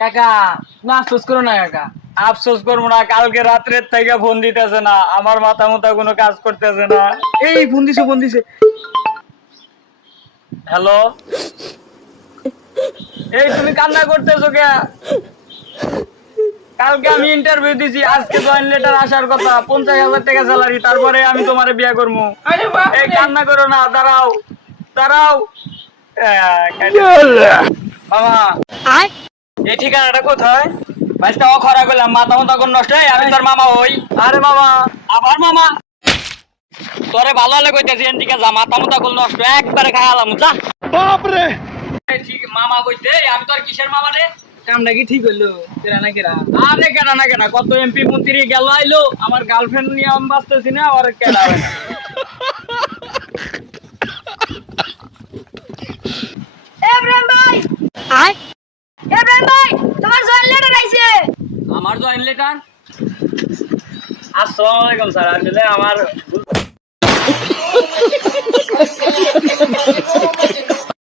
কাকা না আফসোস করো না কাকা। আফসোস করবো না, কালকে রাত্রের থেকে ফোন দিতেছে না, আমার মাথা মুথা কোনো কাজ করতেছে না। এই ফোন দিছে। হ্যালো, এই তুমি কান্না করতেছো কে? কালকে আমি ইন্টারভিউ দিছি, আজকে জয়েন লেটার আসার কথা, 50,000 টাকা স্যালারি, তারপরে আমি তোমারে বিয়ে করবো। আরে বাপ এই রে। কান্না করো না, দাঁড়াও দাঁড়াও। মামা, এই ঠিকানাটা কোথায়? বাইশটা অখরা করলাম, মাথা মতো কোন নষ্ট হয়, আমি তোর মামা হই। আরে মামা, আবার মামা, তোরে ভালো হলে কইতেছি এদিকে যা, মাথা মতো কোন নষ্ট একবারে খায়ালাম যা। বাপরে ঠিক মামা কইতে, আমি তোর কিসের মামা রে? কামটা কি ঠিক হইলো? কেরা না কেরা? আরে কেনা না কেনা, কত এমপি মন্ত্রী গেল আইলো, আমার গার্লফ্রেন্ড নিয়ে আমি বাঁচতেছি না, আর কেনা হবে না। এব্রাহিম ভাই এব্রাহিম ভাই তোমার জয়েন লেটার আইছে। আমার জয়েন লেটার? আসসালামু আলাইকুম স্যার, আসলে আমার